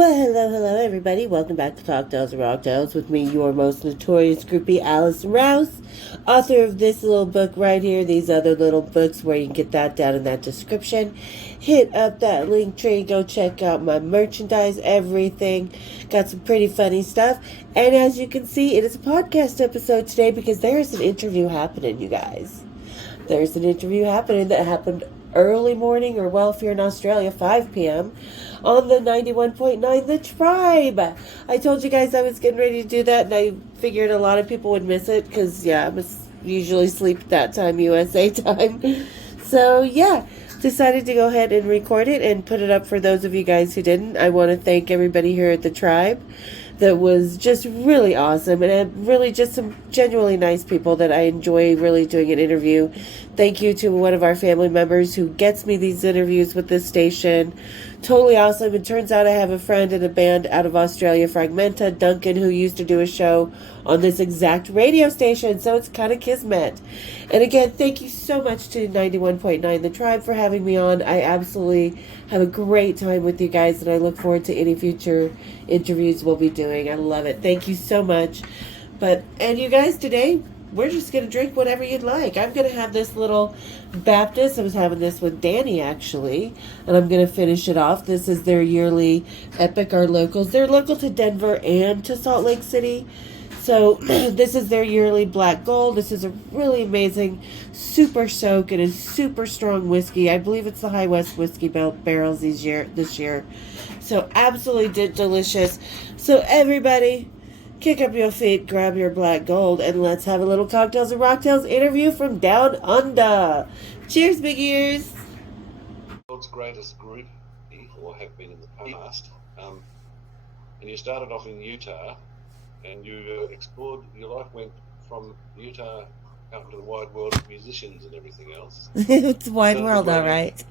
Well, hello, everybody. Welcome back to Cocktails and Rocktails with me, your most notorious groupie, Alison Rouse, author of this little book right here, these other little books where you can get that down in that description. Hit up that link tree, go check out my merchandise, everything. Got some pretty funny stuff. And as you can see, it is a podcast episode today because there is an interview happening, you guys. There's an interview happening that happened early morning, or well, if you're in Australia, 5 p.m. on the 91.9 The Tribe. I told you guys I was getting ready to do that, and I figured a lot of people would miss it because, yeah, I was usually asleep at that time, USA time. So, yeah, decided to go ahead and record it and put it up for those of you guys who didn't. I want to thank everybody here at The Tribe. That was just really awesome, and really just some genuinely nice people that I enjoy really doing an interview. Thank you to one of our family members who gets me these interviews with this station. Totally awesome. It turns out I have a friend in a band out of Australia, Fragmenta, Duncan, who used to do a show on this exact radio station, so it's kind of kismet. And again, thank you so much to 91.9 The Tribe for having me on. I absolutely have a great time with you guys, and I look forward to any future interviews we'll be doing. I love it. Thank you so much. And you guys, today, we're just going to drink whatever you'd like. I'm going to have this little Baptist. I was having this with Danny, actually, and I'm going to finish it off. This is their yearly Epic, our locals. They're local to Denver and to Salt Lake City. So this is their yearly Black Gold. This is a really amazing, super soak and a super strong whiskey. I believe it's the High West whiskey barrels this year. So absolutely delicious. So everybody, kick up your feet, grab your Black Gold, and let's have a little Cocktails and Rocktails interview from down under. Cheers, big ears. World's greatest group, or have been in the past, and you started off in Utah, and you explored, your life went from Utah out into the wide world of musicians and everything else. It's a wide world, all right.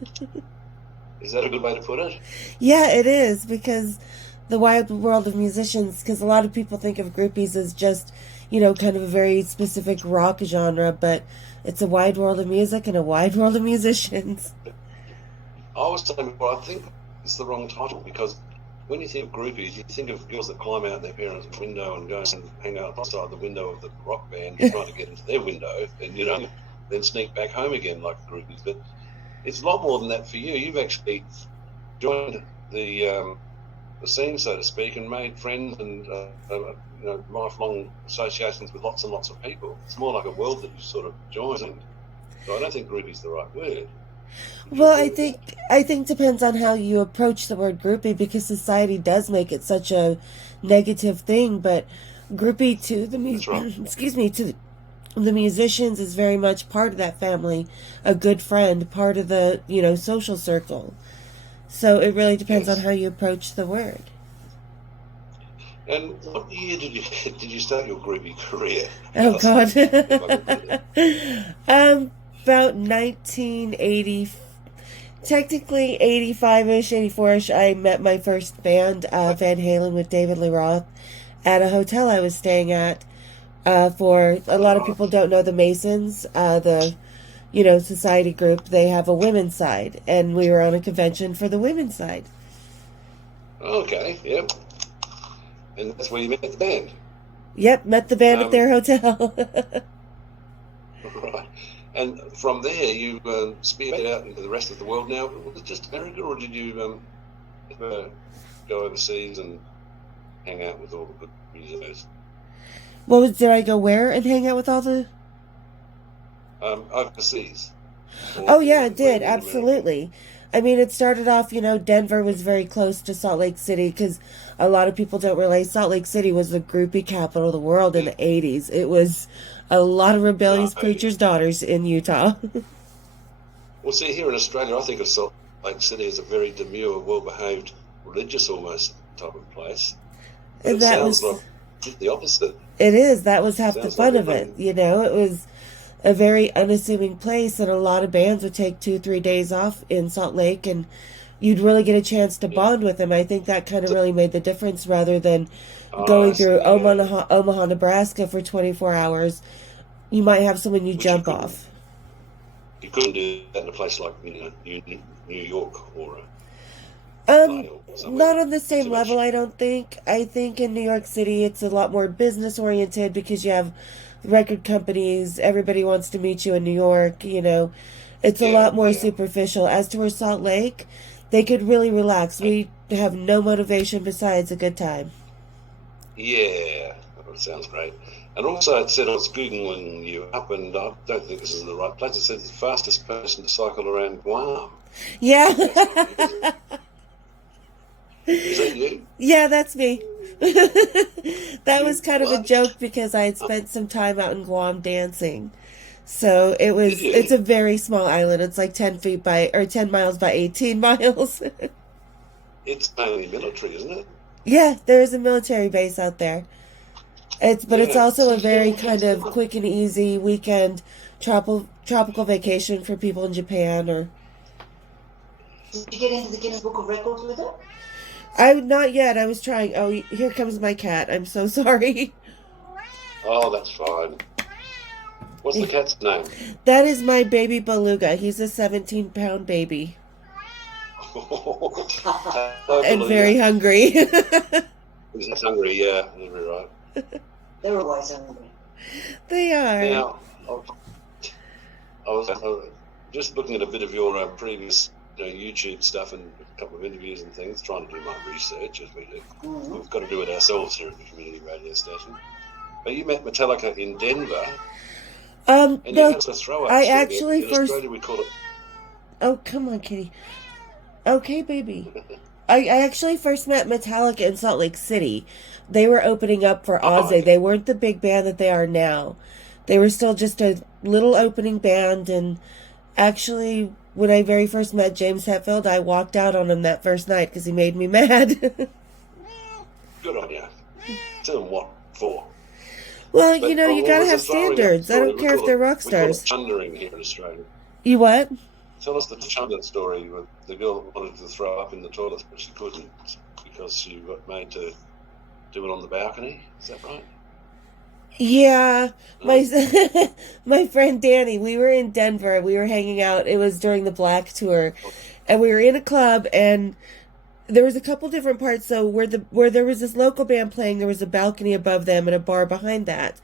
Is that a good way to put it? Yeah, it is, because the wide world of musicians, because a lot of people think of groupies as just, kind of a very specific rock genre, but it's a wide world of music and a wide world of musicians. I was saying before, I think it's the wrong title, because when you think of groupies, you think of girls that climb out their parents' window and go and hang out outside the window of the rock band trying to get into their window and, then sneak back home again like groupies. But it's a lot more than that for you. You've actually joined the scene, so to speak, and made friends and lifelong associations with lots and lots of people. It's more like a world that you sort of joined. So I don't think groupie is the right word. Well, I think depends on how you approach the word groupie, because society does make it such a negative thing. But groupie to the to the musicians is very much part of that family, a good friend, part of the social circle. So it really depends on how you approach the word. And what year did you start your groupie career? Oh God, about 1980, technically 85-ish, 84-ish. I met my first band, Van Halen, with David Lee Roth, at a hotel I was staying at. For a lot of people don't know the Masons, the society group, they have a women's side, and we were on a convention for the women's side. Okay, yep. And that's where you met the band? Yep, met the band at their hotel. Right. And from there, you spearheaded out into the rest of the world. Now, was it just America, or did you ever go overseas and hang out with all the good musicians? Did I go where and hang out with all the... Overseas. Oh, yeah, I did, absolutely. I mean, it started off, Denver was very close to Salt Lake City, because a lot of people don't realize Salt Lake City was the groupie capital of the world in the 80s. It was a lot of rebellious preachers' daughters in Utah. Well, see, here in Australia, I think of Salt Lake City as a very demure, well-behaved, religious almost type of place. But it sounds like the opposite. It is. That was half the fun of it. It was a very unassuming place, and a lot of bands would take 2-3 days off in Salt Lake, and you'd really get a chance to bond with them. I think that kind of really made the difference, rather than going through Omaha, Nebraska for 24 hours. You might have someone you jump off. You couldn't do that in a place like New York or Um, or somewhere not on the same too much? level, I don't think. I think in New York City it's a lot more business oriented because you have record companies, everybody wants to meet you in New York, you know. It's a Yeah, lot more yeah. superficial. As to where Salt Lake, they could really relax. We have no motivation besides a good time. Yeah, that sounds great. And also, it said I was Googling you up, and I don't think this is the right place. It said the fastest person to cycle around Guam. Yeah. That's not you, is it? Is that you? Yeah, that's me. That was You kind of a what? joke because I had spent some time out in Guam dancing. So Did it's you? a very small island. It's like 10 feet by, or 10 miles by 18 miles. It's mainly military, isn't it? Yeah, there is a military base out there. But it's Yeah. also So a you get very into kind of quick and easy weekend tropical vacation for people in Japan or Did you get into the Guinness Book of Records with it? I not yet. I was trying. Oh, here comes my cat. I'm so sorry. Oh, that's fine. What's the cat's name? That is my baby beluga. He's a 17-pound baby and very Beluga. hungry. He's hungry, yeah, you're very right. They're always hungry. They are. Now, I was just looking at a bit of your previous YouTube stuff and a couple of interviews and things, trying to do my research as we do. Mm-hmm. We've got to do it ourselves here at the community radio station. But you met Metallica in Denver, and you no, had a throw up. I story. actually In first. Australia we call it. Oh, come on, kitty. Okay, baby. I actually first met Metallica in Salt Lake City. They were opening up for Oh, Ozzy. okay. They weren't the big band that they are now. They were still just a little opening band. And actually, when I very first met James Hetfield, I walked out on him that first night because he made me mad. Good on you. Tell them what for. Well, But, you know, you what gotta was the have throwing up standards. I story? don't We care if call they're it- rock We call it stars. chundering here in Australia. You what? Tell us the chunder story with the girl that wanted to throw up in the toilet, but she couldn't because she got made to do it on the balcony. Is that right? Yeah, my No? my friend Danny, we were in Denver. We were hanging out. It was during the Black Tour, and we were in a club, and there was a couple different parts. So where there was this local band playing, there was a balcony above them and a bar behind that.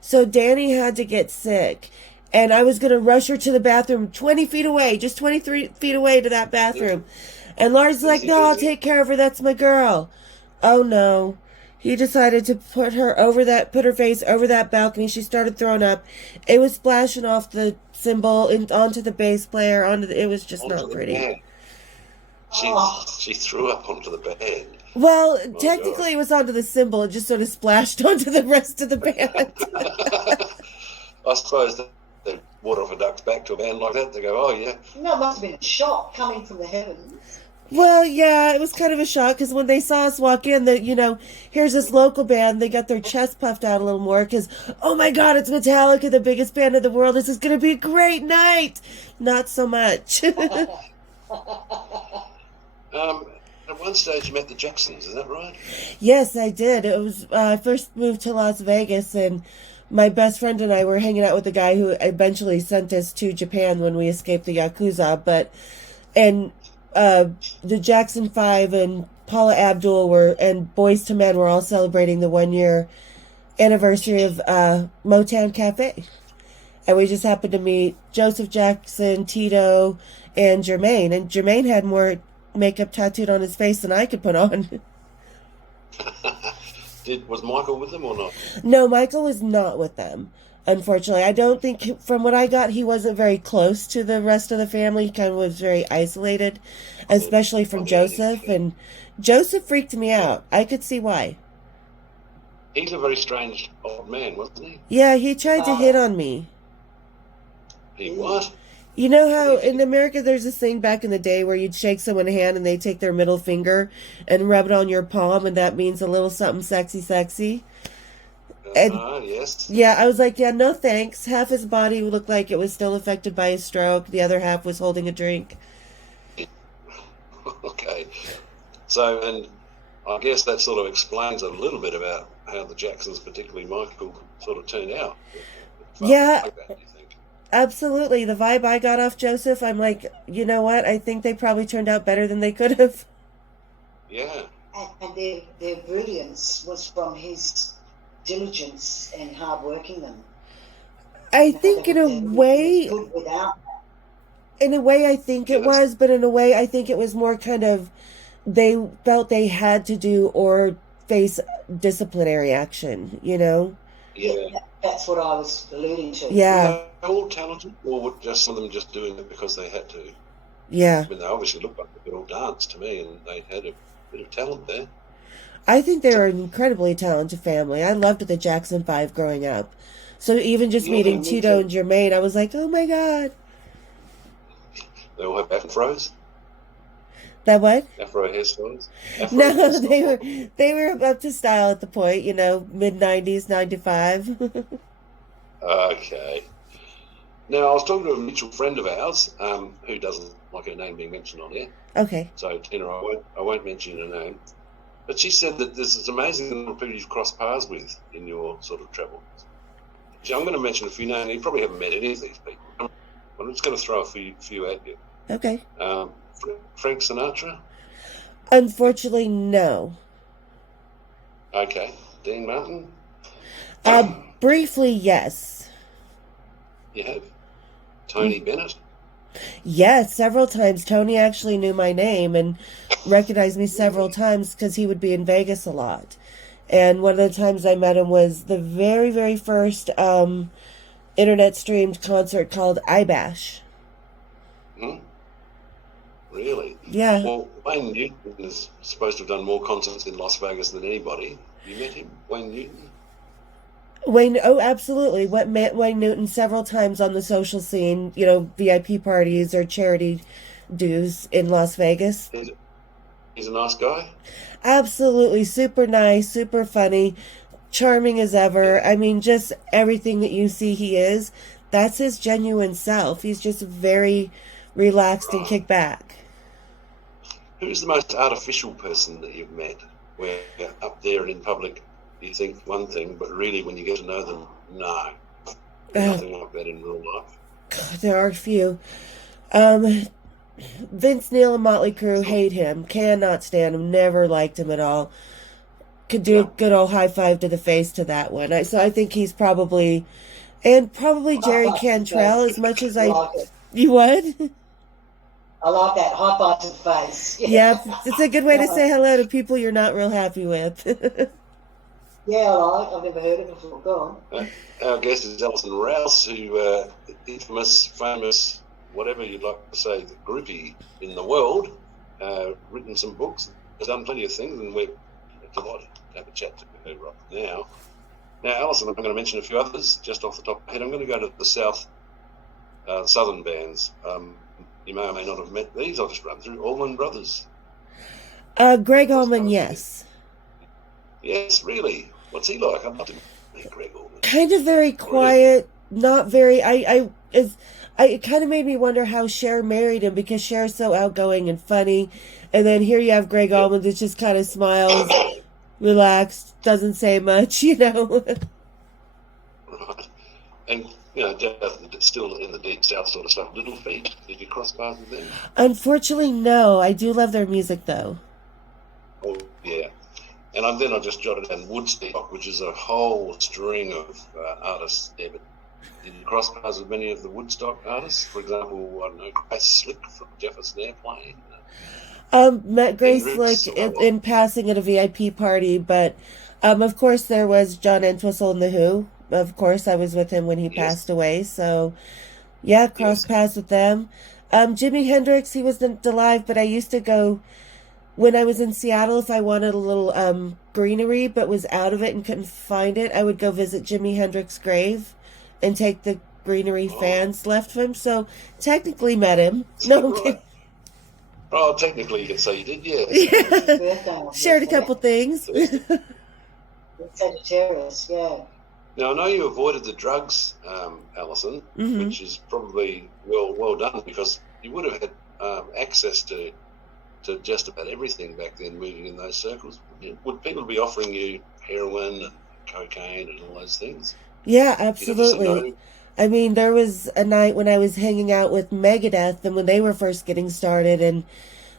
So Danny had to get sick, and I was gonna rush her to the bathroom, 20 feet away, just 23 feet away to that bathroom. And Lars is like, Easy "No, I'll peasy. take care of her. That's my girl." Oh no. He decided to put her face over that balcony. She started throwing up. It was splashing off the cymbal onto the bass player. It was just Onto not the pretty. bed. Oh. She threw up onto the bed. Well, My technically it was onto the cymbal. It just sort of splashed onto the rest of the band. I suppose they water off a duck's back to a band like that. They go, oh yeah. No, it must have been a shock coming from the heavens. Well, yeah, it was kind of a shock because when they saw us walk in, here's this local band. They got their chest puffed out a little more because, oh my God, it's Metallica, the biggest band in the world. This is going to be a great night. Not so much. At one stage you met the Jacksons, is that right? Yes, I did. It was I first moved to Las Vegas, and my best friend and I were hanging out with the guy who eventually sent us to Japan when we escaped the Yakuza. And the Jackson 5 and Paula Abdul and Boys to Men were all celebrating the 1-year anniversary of Motown Cafe. And we just happened to meet Joseph Jackson, Tito, and Jermaine. And Jermaine had more makeup tattooed on his face than I could put on. Was Michael with them or not? No, Michael was not with them. Unfortunately, I don't think, from what I got, he wasn't very close to the rest of the family. He kind of was very isolated, especially from Joseph. And Joseph freaked me out. I could see why. He's a very strange old man, wasn't he? Yeah, he tried to hit on me. He what? You know how in America there's this thing back in the day where you'd shake someone's hand and they take their middle finger and rub it on your palm, and that means a little something sexy. And Yes. yeah, I was like, yeah, no thanks. Half his body looked like it was still affected by a stroke. The other half was holding a drink. Okay. So, and I guess that sort of explains a little bit about how the Jacksons, particularly Michael, sort of turned out. Yeah. Like that, do you think? Absolutely. The vibe I got off Joseph, I'm like, you know what? I think they probably turned out better than they could have. Yeah. And their brilliance was from his diligence and hard working them. I think They wouldn't be good without. in a way, I think it Yes. was, but in a way, I think it was more kind of they felt they had to do or face disciplinary action, you know? Yeah. That's what I was alluding to. Yeah, Were they all talented, or were just some of them just doing it because they had to? yeah. I mean, they obviously looked like they could all dance to me, and they had a bit of talent there. I think they were an incredibly talented family. I loved the Jackson Five growing up. So even just Yeah, meeting me Tito too. and Jermaine, I was like, oh my God. They all have afros, That what? afro hairstyles. Afro No, hairstyle. they were up to style at the point, you know, mid 90s, 95. Okay. Now, I was talking to a mutual friend of ours who doesn't like her name being mentioned on here. Okay. So, Tina, I won't mention her name. But she said that there's this amazing number of people you've crossed paths with in your sort of travels. So I'm going to mention a few names. You probably haven't met any of these people. I'm just going to throw a few at you. Okay. Frank Sinatra. Unfortunately, no. Okay. Dean Martin. Briefly, yes. You have. Tony Bennett. Yes, several times. Tony actually knew my name and recognized me several times because he would be in Vegas a lot. And one of the times I met him was the very, very first internet streamed concert called iBash. Hmm? Really? Yeah. Well, Wayne Newton is supposed to have done more concerts in Las Vegas than anybody. You met him, Wayne Newton? Wayne, oh, absolutely. Met Wayne Newton several times on the social scene, you know, VIP parties or charity dues in Las Vegas. He's a nice guy. Absolutely. Super nice, super funny, charming as ever. I mean, just everything that you see he is, that's his genuine self. He's just very relaxed and kick back. Who's the most artificial person that you've met? Where up there and in public you think one thing, but really when you get to know them, no. Nothing like that in real life. God, there are a few. Vince Neil and Motley Crue hate him. Cannot stand him. Never liked him at all. Could do a good old high five to the face to that one. So I think he's probably... And probably Jerry Cantrell as much as I... Like it. You what? I like that. High five to the face. Yeah, it's a good way to say hello to people you're not real happy with. Yeah, I like. I've never heard it before. Go on. Our guest is Alison Rouse, who infamous, famous, whatever you'd like to say, the groupie in the world, written some books, has done plenty of things, and we're delighted to have a chat to her right now. Now, Alison, I'm going to mention a few others just off the top of my head. I'm going to go to the southern bands. You may or may not have met these. I'll just run through. Allman Brothers. Greg Allman, yes. Yes, really. What's he like? I'd love to meet Greg Allman. Kind of very quiet, not very... It kind of made me wonder how Cher married him because Cher's so outgoing and funny. And then here you have Greg Allman that just kind of smiles, relaxed, doesn't say much, you know. Right. And, you know, still in the deep south sort of stuff. Little Feet, did you cross paths with them? Unfortunately, no. I do love their music, though. Oh, yeah. And then I just jotted down Woodstock, which is a whole string of artists there. But did you cross paths with many of the Woodstock artists? For example, I don't know, Grace Slick from Jefferson Airplane. Met Grace Slick in passing at a VIP party, but of course there was John Entwistle and the Who. Of course, I was with him when he passed away, so yeah, cross paths with them. Jimi Hendrix, he wasn't alive, but I used to go when I was in Seattle. If I wanted a little greenery but was out of it and couldn't find it, I would go visit Jimi Hendrix's grave and take the greenery fans left of him. So technically met him. No, right. Oh, technically you could say you did, yes. yeah. Shared a couple things. Sagittarius, yeah. Now, I know you avoided the drugs, Alison, which is probably well done because you would have had access to just about everything back then moving in those circles. Would people be offering you heroin and cocaine and all those things? Yeah, absolutely. I mean, there was a night when I was hanging out with Megadeth and when they were first getting started, and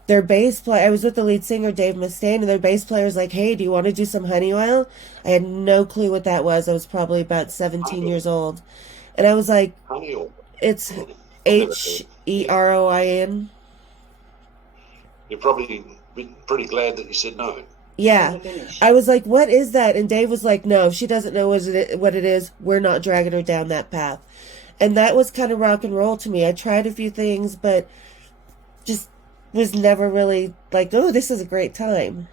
their bass player, I was with the lead singer, Dave Mustaine, and their bass player was like, hey, do you want to do some honey oil? I had no clue what that was. I was probably about 17 Honey oil. years old. And I was like, Honey oil. it's I've never heard. Yeah. Heroin. You're probably pretty glad that you said no. Yeah. I was like, what is that? And Dave was like, no, if she doesn't know what it is, we're not dragging her down that path. And that was kind of rock and roll to me. I tried a few things, but just was never really like, oh, this is a great time.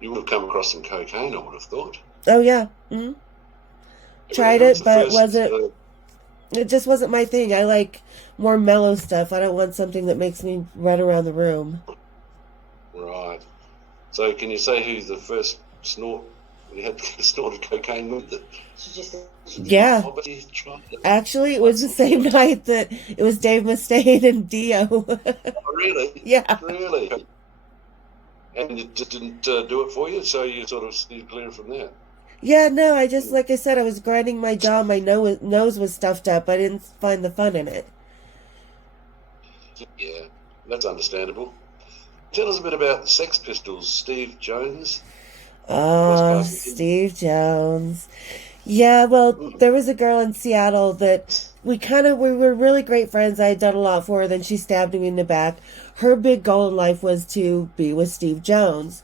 You would have come across some cocaine, I would have thought. Oh, yeah. Mm-hmm. Tried it, but it just wasn't my thing. I like more mellow stuff. I don't want something that makes me run around the room. Right. So can you say who's the first snort you had snorted cocaine with? Yeah. Actually, it was the same night that it was Dave Mustaine and Dio. Oh, really? Yeah. Really? And it just didn't do it for you, so you sort of steered clear from that? Yeah, no, I just, like I said, I was grinding my jaw, my nose was stuffed up. I didn't find the fun in it. Yeah, that's understandable. Tell us a bit about the Sex Pistols, Steve Jones. Oh, Steve Jones. Yeah, well, there was a girl in Seattle that we were really great friends. I had done a lot for her, then she stabbed me in the back. Her big goal in life was to be with Steve Jones.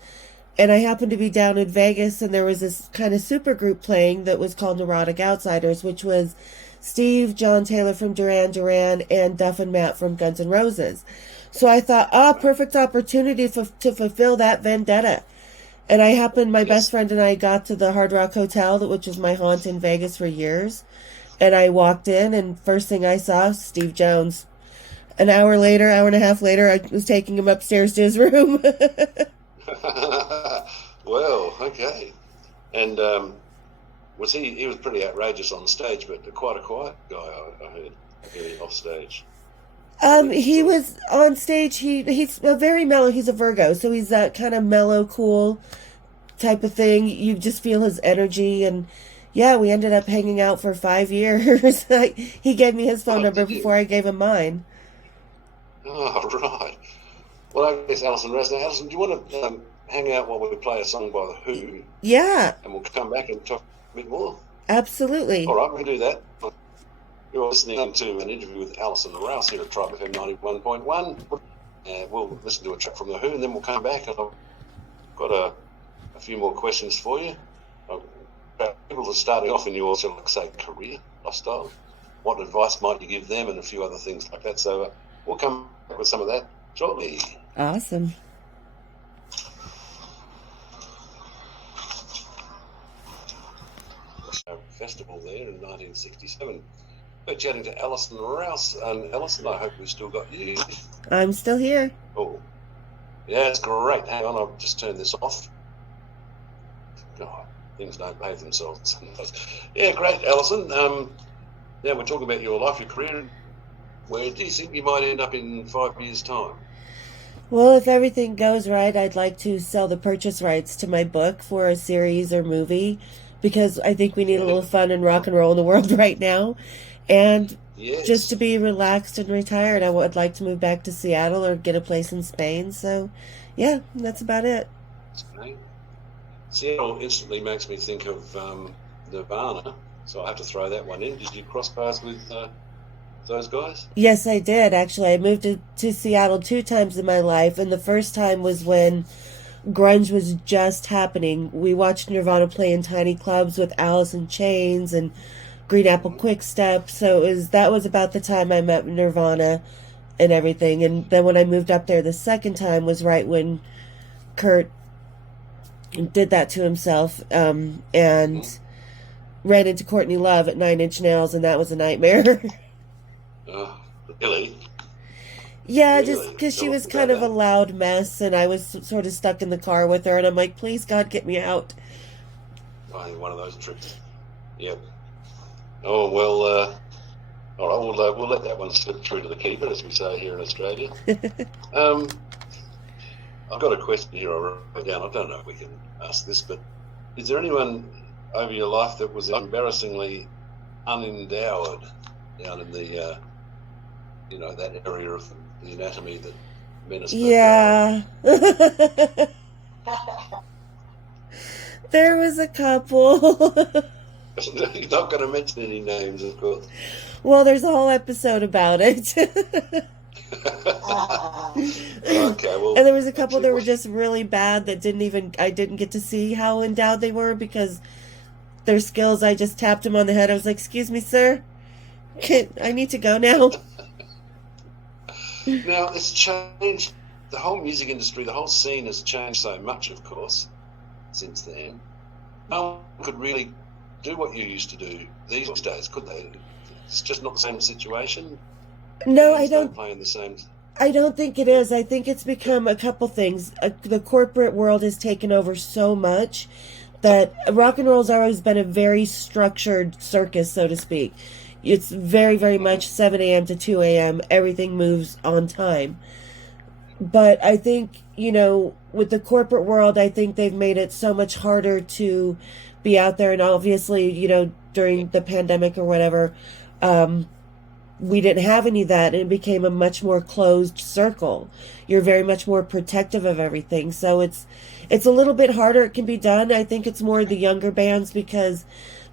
And I happened to be down in Vegas, and there was this kind of super group playing that was called Neurotic Outsiders, which was Steve, John Taylor from Duran Duran, and Duff and Matt from Guns N' Roses. So I thought, perfect opportunity to fulfill that vendetta. And my best friend and I got to the Hard Rock Hotel, which was my haunt in Vegas for years. And I walked in, and first thing I saw, Steve Jones. An hour and a half later, I was taking him upstairs to his room. Well, okay. And was he was pretty outrageous on stage, but quite a quiet guy, I heard, really off stage. He was on stage. He's a very mellow. He's a Virgo, so he's that kind of mellow, cool type of thing. You just feel his energy, and yeah, we ended up hanging out for 5 years. He gave me his phone number before I gave him mine. Oh, right. Well, I guess Alison Rouse. Now, Alison, do you want to hang out while we play a song by The Who? Yeah. And we'll come back and talk a bit more. Absolutely. All right, we can do that. You're listening to an interview with Alison Rouse here at Tribe FM 91.1. We'll listen to a track from The Who, and then we'll come back. And I've got a few more questions for you. People are starting off in your, sort of, say, career, lifestyle. What advice might you give them, and a few other things like that. So we'll come back with some of that shortly. Awesome. Festival there in 1967. We're chatting to Alison Rouse. And Alison, I hope we've still got you. I'm still here. Oh, yeah, it's great. Hang on, I'll just turn this off. God, things don't behave themselves. Yeah, great, Alison. Now we're talking about your life, your career. Where do you think you might end up in 5 years' time? Well, if everything goes right, I'd like to sell the purchase rights to my book for a series or movie, because I think we need a little fun and rock and roll in the world right now. And just to be relaxed and retired, I would like to move back to Seattle or get a place in Spain. So, yeah, that's about it. Okay. Seattle instantly makes me think of Nirvana, so I have to throw that one in. Did you cross paths with those guys? Yes, I did, actually. I moved to Seattle 2 times in my life, and the first time was when grunge was just happening. We watched Nirvana play in tiny clubs with Alice in Chains and Green Apple Quick Step, so that was about the time I met Nirvana and everything. And then when I moved up there the second time was right when Kurt did that to himself, and ran into Courtney Love at 9 Inch Nails, and that was a nightmare. Oh, really? Yeah, really? just because she was kind of a loud mess, and I was sort of stuck in the car with her, and I'm like, please, God, get me out. One of those trips. Yep. Oh, well, all right, we'll let that one slip through to the keeper, as we say here in Australia. I've got a question here I wrote down. I don't know if we can ask this, but is there anyone over your life that was embarrassingly unendowed down in the, that area of the anatomy that menace. Yeah. There was a couple. You're not going to mention any names, of course. Well, there's a whole episode about it. Okay, well. And there was a couple that were just really bad that I didn't get to see how endowed they were because their skills, I just tapped them on the head. I was like, excuse me, sir. I need to go now. Now, it's changed. The whole music industry, the whole scene has changed so much, of course, since then. No one could really do what you used to do these days, could they? It's just not the same situation. No, I don't. Play in the same. I don't think it is. I think it's become a couple things. The corporate world has taken over so much that rock and roll's always been a very structured circus, so to speak. It's very, very much 7 a.m. to 2 a.m. Everything moves on time. But I think, with the corporate world, I think they've made it so much harder to be out there. And obviously, during the pandemic or whatever, we didn't have any of that. And it became a much more closed circle. You're very much more protective of everything. So it's a little bit harder. It can be done. I think it's more the younger bands because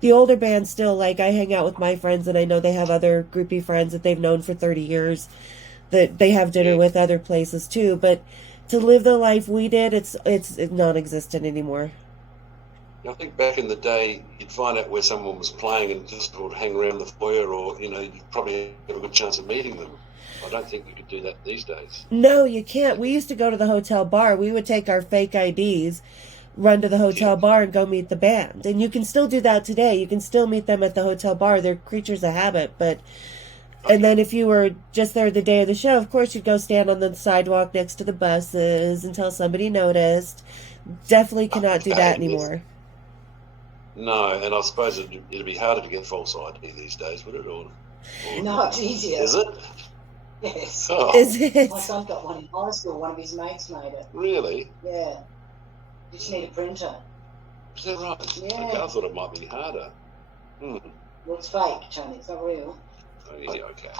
the older bands still, I hang out with my friends and I know they have other groupie friends that they've known for 30 years that they have dinner with other places too. But to live the life we did, it's non-existent anymore. I think back in the day, you'd find out where someone was playing and just would hang around the foyer or, you'd probably have a good chance of meeting them. I don't think you could do that these days. No, you can't. We used to go to the hotel bar. We would take our fake IDs, run to the hotel bar and go meet the band. And you can still do that today. You can still meet them at the hotel bar. They're creatures of habit. And then if you were just there the day of the show, of course you'd go stand on the sidewalk next to the buses until somebody noticed. Definitely cannot do that anymore. No, and I suppose it'd be harder to get false ID these days, would it? Or No, it's easier. Is it? Yes. Oh. Is it? My son got one in high school. One of his mates made it. Really? Yeah. You just need a printer. Is that right? Yeah. Okay, I thought it might be harder. Well, it's fake, Tony. It's not real. Oh, yeah, okay.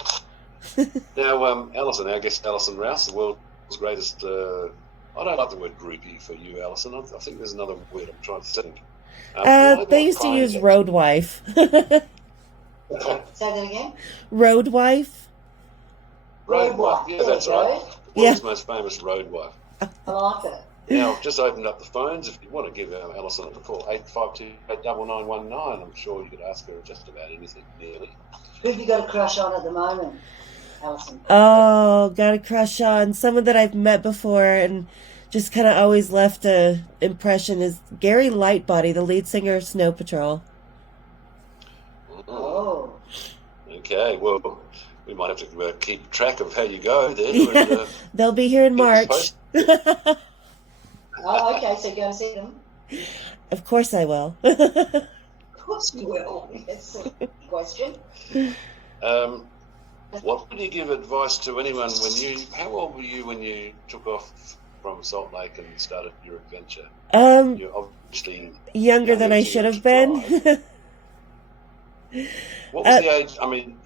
Now, Alison, our guest Alison Rouse, the world's greatest, I don't like the word groupie for you, Alison. I think there's another word I'm trying to think. They used to use road wife. Say that again? Road wife? Road wife, yeah, that's right. World's most famous road wife. I like it. Now, I've just opened up the phones. If you want to give Alison a call, 852-89919. I'm sure you could ask her just about anything, nearly. Who have you got a crush on at the moment, Alison? Oh, got a crush on someone that I've met before and just kind of always left a impression is Gary Lightbody, the lead singer of Snow Patrol. Oh. Okay, well, we might have to keep track of how you go there. And, they'll be here in March. Oh, okay, so go and see them. Of course I will. Of course you will. That's a question. What would you give advice to anyone how old were you when you took off from Salt Lake and started your adventure? You're obviously younger than I should have been. What was the age? I mean,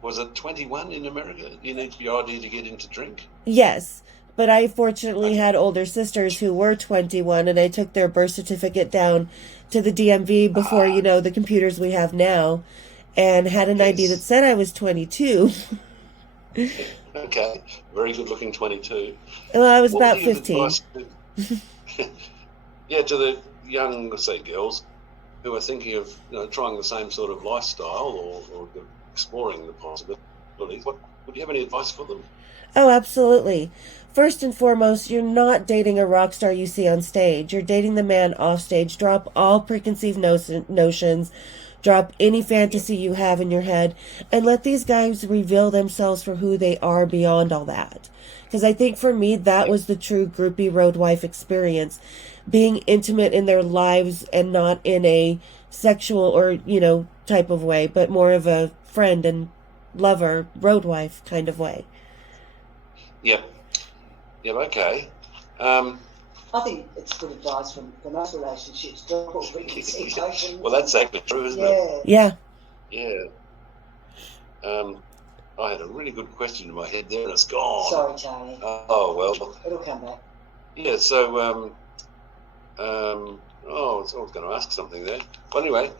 was it 21 in America? You need your ID to get into drink? Yes. But I fortunately had older sisters who were 21, and I took their birth certificate down to the DMV before, the computers we have now, and had an ID that said I was 22. Okay, very good-looking 22. Well, I was about 15. Yeah, to the young, say, girls who are thinking of trying the same sort of lifestyle or exploring the possibilities. Would you have any advice for them? Oh, absolutely. First and foremost, you're not dating a rock star you see on stage. You're dating the man off stage. Drop all preconceived notions. Drop any fantasy you have in your head. And let these guys reveal themselves for who they are beyond all that. Because I think for me, that was the true groupie road wife experience. Being intimate in their lives and not in a sexual or, type of way, but more of a friend and lover, road wife kind of way. Yep, okay. I think it's good advice for most relationships. Drop all preconceived notions. Well, that's actually true, isn't it? Yeah. Yeah. I I had a really good question in my head there, and it's gone. Sorry, Tony. Oh well. It'll come back. Yeah. So I was going to ask something there. But anyway,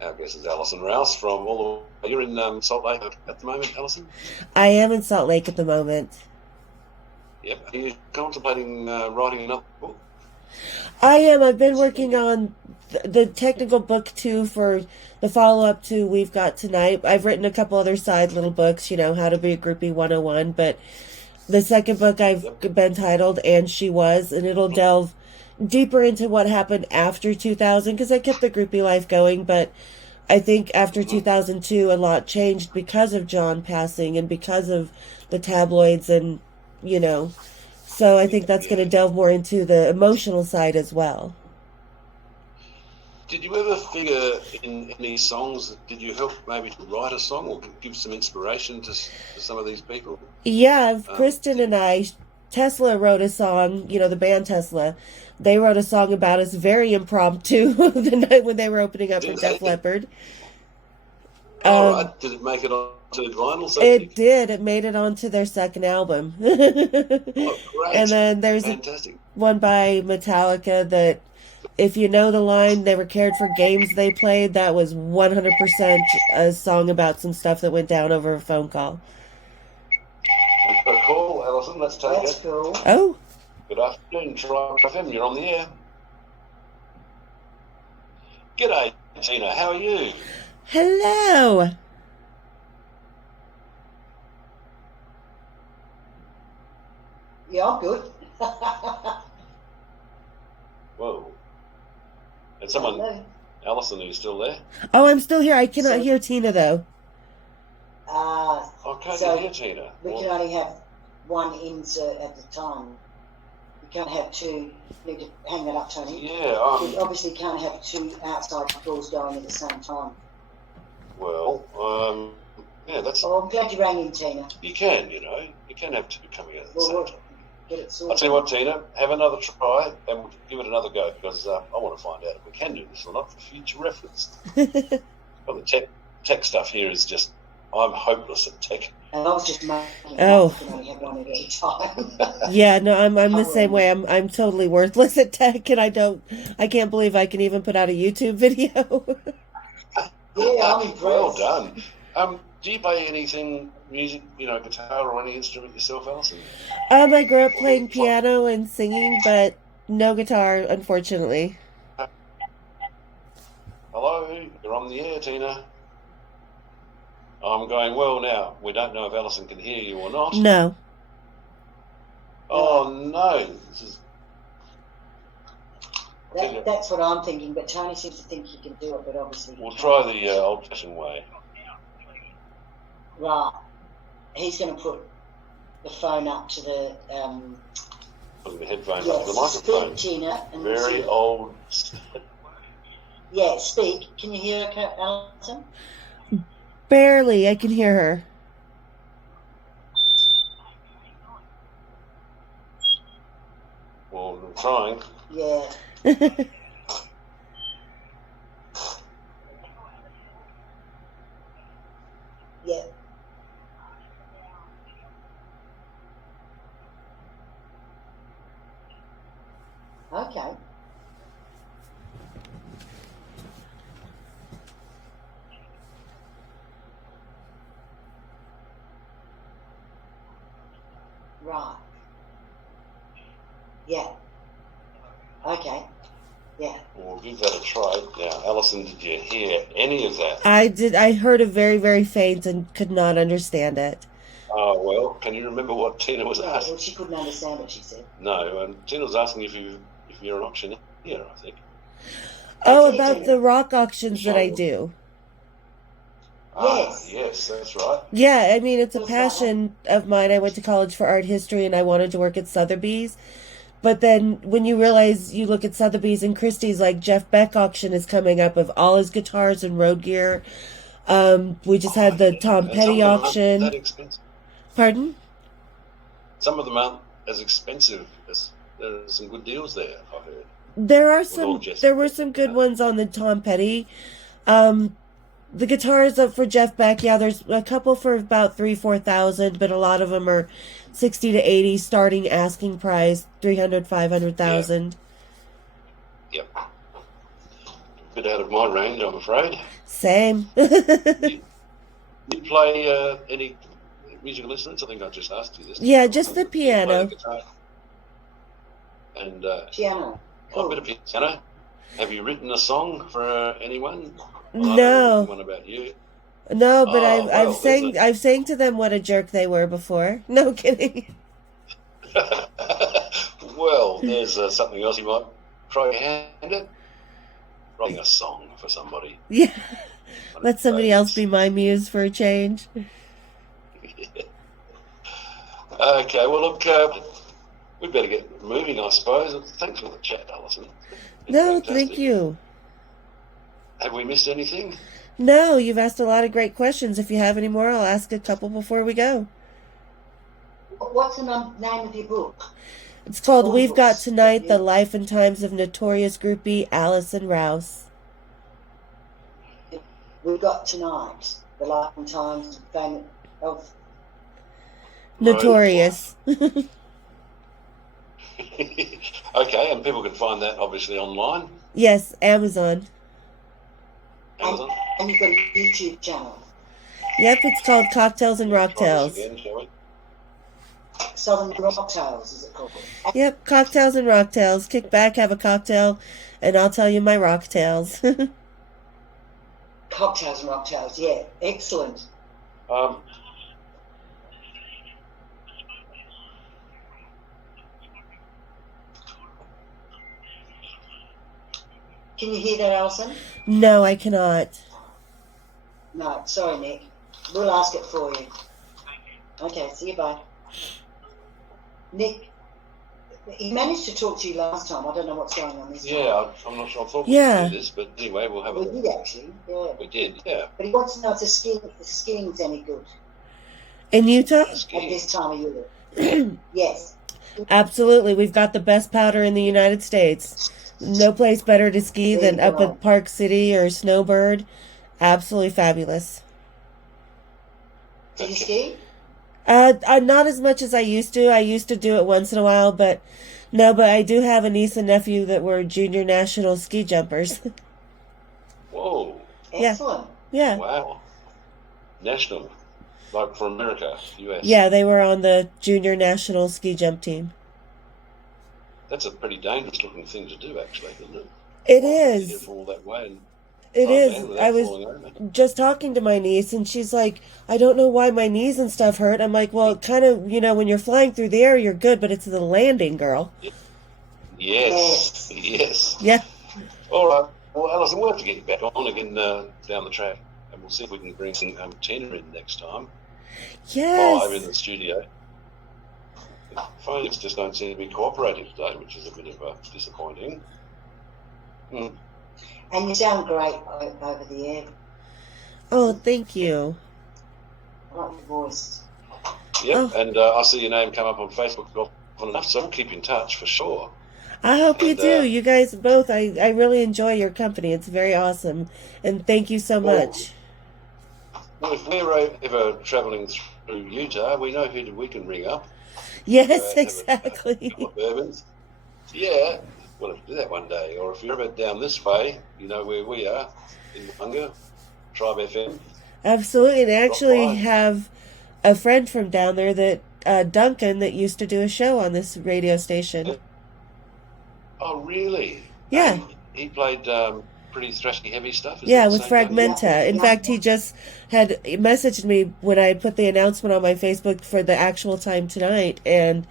our guest is Alison Rouse from all the. You're in Salt Lake at the moment, Alison? I am in Salt Lake at the moment. Yep. Are you contemplating writing another book? I am. I've been working on the technical book too for the follow-up to We've Got Tonight. I've written a couple other side little books, How to Be a Groupie 101, but the second book I've been titled And She Was, and it'll delve deeper into what happened after 2000, because I kept the groupie life going, but I think after 2002 a lot changed because of John passing and because of the tabloids and, so I think that's going to delve more into the emotional side as well. Did you ever figure in any songs, did you help maybe to write a song or give some inspiration to some of these people? Yeah, Kristen and I, Tesla wrote a song, the band Tesla. They wrote a song about us, very impromptu, the night when they were opening up for Def Leppard. All right. Did it make it onto the vinyl? It did. It made it onto their second album. Oh, great. And then there's one by Metallica that, if you know the line, never cared for games they played, that was 100% a song about some stuff that went down over a phone call. We've got a call, Alison. Let's take That's it. cool. Oh. Good afternoon, Toronto FM. You're on the air. G'day, Tina. How are you? Hello. Yeah, I'm good. Whoa. And someone, Alison, are you still there? Oh, I'm still here. I cannot hear Tina, though. I can't hear Tina. We can only have one insert at the time. You can't have two. You need to hang that up, Tony. Yeah. You obviously can't have two outside calls going at the same time. Well, yeah, that's... Oh, I'm glad you rang in, Tina. You can, you can have two coming out at the same time. Get it sorted. I'll tell you what, Tina, have another try and we'll give it another go, because I want to find out if we can do this or not for future reference. Well, the tech stuff here is just, I'm hopeless at tech. And I was just making Oh. you can only have one at a time. Yeah, no, I'm the same way. I'm totally worthless at tech, and I can't believe I can even put out a YouTube video. Yeah, I'm impressed. Well done. Do you play anything, music, guitar or any instrument yourself, Alison? I grew up playing piano and singing, but no guitar, unfortunately. Hello, you're on the air, Tina. I'm going, well, now, we don't know if Alison can hear you or not. No. Oh, no. This is... That's what I'm thinking, but Tony seems to think he can do it, but obviously... We'll try the old-fashioned way. Right. He's going to put the phone up to the... Putting the headphones up to the microphone. Speak, Tina. And Very old... Yeah, speak. Can you hear her, Alison? Barely. I can hear her. Well, I'm trying. Yeah. Yeah. Okay. Right. Yeah. Okay. Yeah. We'll give that a try. Now, Alison, did you hear any of that? I did. I heard it very, very faint and could not understand it. Oh, well, can you remember what Tina was asking? Well, she couldn't understand what she said. No, Tina was asking if you're an auctioneer, I think. Oh, Okay, about Tina. the rock auctions that I do. Yes. Yes, that's right. Yeah, I mean, it's a passion of mine. I went to college for art history and I wanted to work at Sotheby's. But then when you realize, you look at Sotheby's and Christie's, like Jeff Beck auction is coming up of all his guitars and road gear. We just had the Tom Petty auction. That expensive. Pardon? Some of them aren't as expensive as there's some good deals there, I heard. There were some good ones on the Tom Petty. The guitars up for Jeff Beck, yeah, there's a couple for about 3,000-4,000, but a lot of them are 60 to 80, starting asking price 300, 500,000. Yep. Bit out of my range, I'm afraid. Same. You play any musical instruments? I think I just asked you this. Yeah, just the piano. You play the guitar. And Piano. a bit of piano. Have you written a song for anyone? No. One about you. No, but I've sang to them what a jerk they were before. No kidding. Well, there's something else you might try your hand at. Writing a song for somebody. Yeah. Let somebody else be my muse for a change. Okay, well, look, we'd better get moving, I suppose. Thanks for the chat, Alison. No, thank you. Have we missed anything? No, you've asked a lot of great questions. If you have any more, I'll ask a couple before we go. What's the name of your book? It's called We've Got Tonight, The Life and Times of Notorious Groupie Alison Rouse. We've Got Tonight, The Life and Times of Notorious. Okay, and people can find that obviously online. Yes, Amazon. Amazon. And you've got a YouTube channel. Yep, it's called Cocktails and Rocktails. Again, shall we? Southern Rocktails, is it called? Yep, Cocktails and Rocktails. Kick back, have a cocktail, and I'll tell you my rock tales. Cocktails and Rocktails, yeah, excellent. Can you hear that, Alison? No, I cannot. No, sorry, Nick. We'll ask it for you. Okay, see you, bye. Nick, he managed to talk to you last time. I don't know what's going on this time. Yeah, I'm not sure. I thought we Yeah. could do this, but anyway, we'll have We did actually, yeah. We did, yeah. But he wants to know if the skiing's any good In Utah? at this time of year. Yes. Absolutely. We've got the best powder in the United States. No place better to ski than up at Park City or Snowbird. Absolutely fabulous. Do you ski? Not as much as I used to. I used to do it once in a while, but I do have a niece and nephew that were junior national ski jumpers. Whoa. Excellent. Yeah. Wow. National. Like for America, US. Yeah, they were on the junior national ski jump team. That's a pretty dangerous looking thing to do, actually, isn't it? It is. You fall that way and It is. I was falling over. just talking to my niece, and she's like, I don't know why my knees and stuff hurt. I'm like, well, kind of, when you're flying through the air, you're good, but it's the landing, girl. Yes. Yes. Yeah. All right. Well, Alison, we'll have to get you back on again down the track, and we'll see if we can bring Tina in next time. Yes. Live in the studio. The phones just don't seem to be cooperating today, which is a bit of disappointing. And you sound great over the air. Oh, thank you. I like your voice. Yep, Oh. and I see your name come up on Facebook often enough, so we'll keep in touch for sure. I hope you do. You guys both, I really enjoy your company. It's very awesome. And thank you so much. Well, if we're ever travelling through Utah, we know who we can ring up. Yes, exactly. A couple of bourbons. Yeah, we'll have to do that one day. Or if you're ever down this way, you know where we are, in Bunga, Tribe FM. Absolutely. And I actually have a friend from down there that Duncan that used to do a show on this radio station. Oh, really? Yeah. He played pretty thrashy, heavy stuff. Yeah, with Fragmenta. In fact, he just had messaged me when I put the announcement on my Facebook for the actual time tonight. And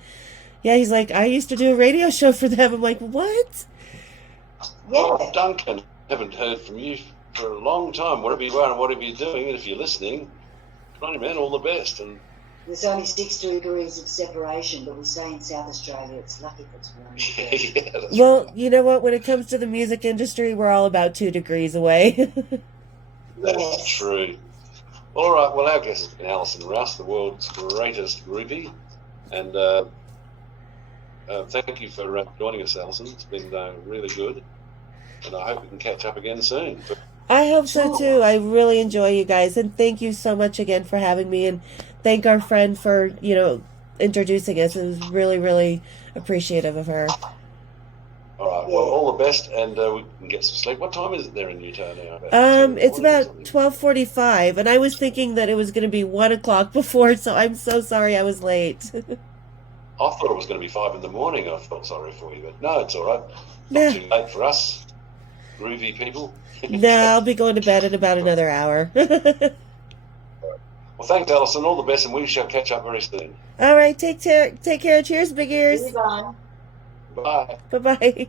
yeah, he's like, I used to do a radio show for them. I'm like, what? Well, Duncan, haven't heard from you for a long time. Wherever you are and whatever you're doing, and if you're listening, good on you, man. All the best. And there's only 6 degrees of separation, but we stay in South Australia. It's lucky if it's warm. Well, you know what? When it comes to the music industry, we're all about 2 degrees away. That's true. All right. Well, our guest has been Alison Rouse, the world's greatest groupie. And thank you for joining us, Alison. It's been really good. And I hope we can catch up again soon. I hope so Sure. too. I really enjoy you guys, and thank you so much again for having me, and thank our friend for, introducing us. It was really, really appreciative of her. All right. Well, all the best, and we can get some sleep. What time is it there in Utah now? About 2 in the It's morning or about something? 12:45, and I was thinking that it was going to be 1 o'clock before, so I'm so sorry I was late. I thought it was going to be 5 in the morning. I felt sorry for you, but no, it's all right. Nah. Not too late for us, groovy people. No, I'll be going to bed in about another hour. Well, thanks, Alison. All the best, and we shall catch up very soon. All right, take care. Take care. Cheers, big ears. Goodbye. Bye. Bye bye.